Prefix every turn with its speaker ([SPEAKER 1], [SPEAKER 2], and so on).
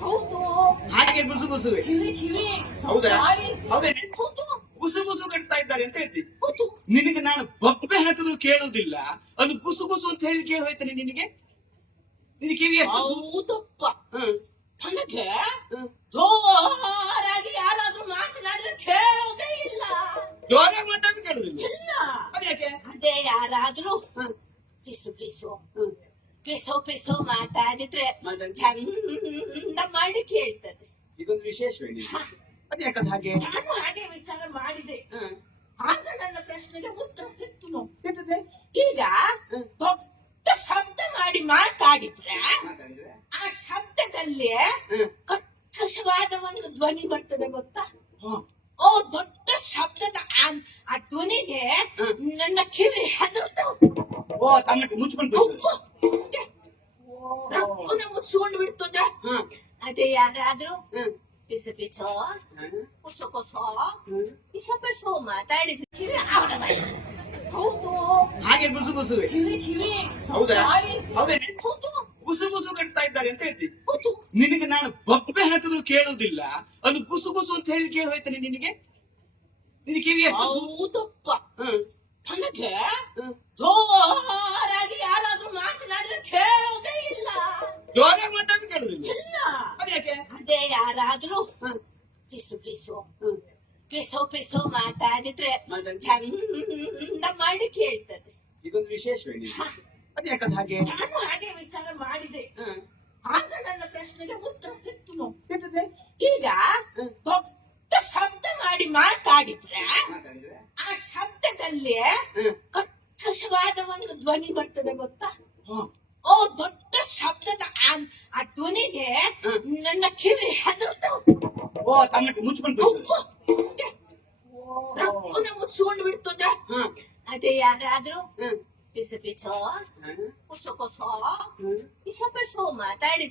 [SPEAKER 1] ಹೌದು.
[SPEAKER 2] ಹಾಗೆ ಗುಸು ಗುಸುವೆ
[SPEAKER 1] ಕಿವಿ ಕಿವಿ.
[SPEAKER 2] ಹೌದಾ? ಹೌದೇ
[SPEAKER 1] ಹೌದು.
[SPEAKER 2] ಗುಸು ಗುಸು ಕಟ್ತಾ ಇದ್ದಾರೆ ಅಂತ
[SPEAKER 1] ಹೌದು.
[SPEAKER 2] ನಿನಗೆ ನಾನು ಬೊಬ್ಬೆ ಹಾಕಿದ್ರು ಕೇಳೋದಿಲ್ಲ. ಅದು ಗುಸು ಗುಸು ಅಂತ ಹೇಳಿ ಕೇಳಿ ಹೋಯ್ತಾನೆ ನಿನಗೆ? ನಿನ್ ಕಿವಿ?
[SPEAKER 1] ಹೌದಪ್ಪ. ನನಗೆ. ಜೋರಾಗಿ ಯಾರಾದ್ರೂ ಮಾತನಾಡಿದ್ರೆ ಕೇಳೋದೇ ಇಲ್ಲ.
[SPEAKER 2] ಜೋರಾಗಿ ಮಾತಾಡಿ ಕೇಳುದಿಲ್ಲ.
[SPEAKER 1] ಇಲ್ಲ.
[SPEAKER 2] ಅದ್ಯಾಕೆ?
[SPEAKER 1] ಅದೇ ಯಾರಾದ್ರೂ. ಪಿಸು. ಪಿಸೋ ಪಿಸೋ ಮಾತಾಡಿದ್ರೆ
[SPEAKER 2] ಮಾತಾಡಿ.
[SPEAKER 1] ಚಂದ ಮಾಡಿ ಕೇಳ್ತದೆ
[SPEAKER 2] ಇದೊಂದು ವಿಶೇಷವೇ ನೀನು ಹಾಗೆ
[SPEAKER 1] ನಾನು ಹಾಗೆ ವಿಚಾರ ಮಾಡಿದೆ. ಆಗ ನನ್ನ ಪ್ರಶ್ನೆಗೆ ಉತ್ತರ ಸಿಕ್ತು? ಈಗ ದೊಡ್ಡ ಶಬ್ದ ಮಾಡಿ ಮಾತಾಡಿದ್ರೆ? ಆ ಶಬ್ದದಲ್ಲಿ. ಕರ್ಕಶವಾದ ಒಂದು ಧ್ವನಿ ಬರ್ತದೆ ಗೊತ್ತಾ. ಓ ದೊಡ್ಡ ಶಬ್ದದ ಆ- ಧ್ವನಿಗೆ ನನ್ನ ಕಿವಿ ಹೆದರ್ತಾ
[SPEAKER 2] ಓ ತಮ್ಮ ಮುಚ್ಕೊಂಡು.
[SPEAKER 1] ರಪ್ಪನ ಮುಚ್ಚಿಕೊಂಡು ಬಿಡ್ತದೆ ಅದೇ ಯಾರಾದ್ರೂ. ಪಿಸ ಪಿಸ. ಕೊಸ ಕೊಸ. ಪಿಸ ಪಿಸ ಮಾತಾಡಿದ್ರೆ ಬಾಯಿ. ಹೌದು
[SPEAKER 2] ಹಾಗೆ ಗುಸು ಗುಸು
[SPEAKER 1] ಕಿವಿ ಕಿವಿ
[SPEAKER 2] ಹೌದಾ.
[SPEAKER 1] ಹೌದು
[SPEAKER 2] ಗುಸು ಗುಸು ಕಟ್ತಾ ಇದ್ದಾರೆ ಅಂತ ಹೇಳ್ತಿ
[SPEAKER 1] ಹೌದು
[SPEAKER 2] ನಿನಗೆ ನಾನು ಬೊಬ್ಬೆ ಹಾಕಿದ್ರು ಕೇಳುವುದಿಲ್ಲ ಅದು ಗುಸು ಗುಸು ಅಂತ ಹೇಳಿ ಕೇಳಿ ಹೋಯ್ತಾನೆ ನಿನಗೆ ನಿನಗೆ ಕಿವಿ?
[SPEAKER 1] ಹೌದಪ್ಪ. ನನಗೆ
[SPEAKER 2] ಹ್ಮ್.
[SPEAKER 1] ಜೋರಾಗಿ ಯಾರಾದ್ರೂ ಮಾತನಾಡಿದ್ರೆ ಕೇಳೋದೇ ಇಲ್ಲ
[SPEAKER 2] ಜೋರಾಗಿ ಮಾತಾಡಿ ಕೇಳುದಿಲ್ಲ ಅದ್ಯಾಕೆ
[SPEAKER 1] ಅದೇ ಯಾರಾದ್ರೂ ಪಿಸು ಪಿಸು ಪಿಸು ಪಿಸು ಮಾತಾಡಿದ್ರೆ
[SPEAKER 2] ಮಾತಾಡಿ.
[SPEAKER 1] ಚಂದ ಮಾಡಿ ಕೇಳ್ತದೆ
[SPEAKER 2] ಇದೊಂದು ವಿಶೇಷವೇ ನೀನು ಹಾಗೆ
[SPEAKER 1] ನಾನು ಹಾಗೆ ವಿಚಾರ ಮಾಡಿದೆ. ಆಗ ನನ್ನ ಪ್ರಶ್ನೆಗೆ ಉತ್ತರ ಸಿಕ್ತು ನೋಡಿ.
[SPEAKER 2] ಎಂತದೆ?
[SPEAKER 1] ಈಗ ದೊಡ್ಡ ಶಬ್ದ ಮಾಡಿ ಮಾತಾಡಿದ್ರೆ? ಆ ಶಬ್ದದಲ್ಲಿ. ಕರ್ಕಶವಾದ ಒಂದು ಧ್ವನಿ ಬರ್ತದೆ ಗೊತ್ತಾ ಓ ದೊಡ್ಡ ಆ ನನ್ನ ಕಿವಿ ಹೆದರ್ತಾ
[SPEAKER 2] ಓ ತಮ್ಮಕ್ಕೆ ಮುಚ್ಕೊಂಡು.
[SPEAKER 1] ರಪ್ಪನ ಮುಚ್ಚಿಕೊಂಡು ಬಿಡ್ತದೆ ಅದೇ ಯಾರಾದ್ರೂ. ಪಿಸ ಪಿಸ. ಕೊಸ ಕೊಸ. ಪಿಸ ಪಿಸ ಮಾತಾಡಿದ್ರೆ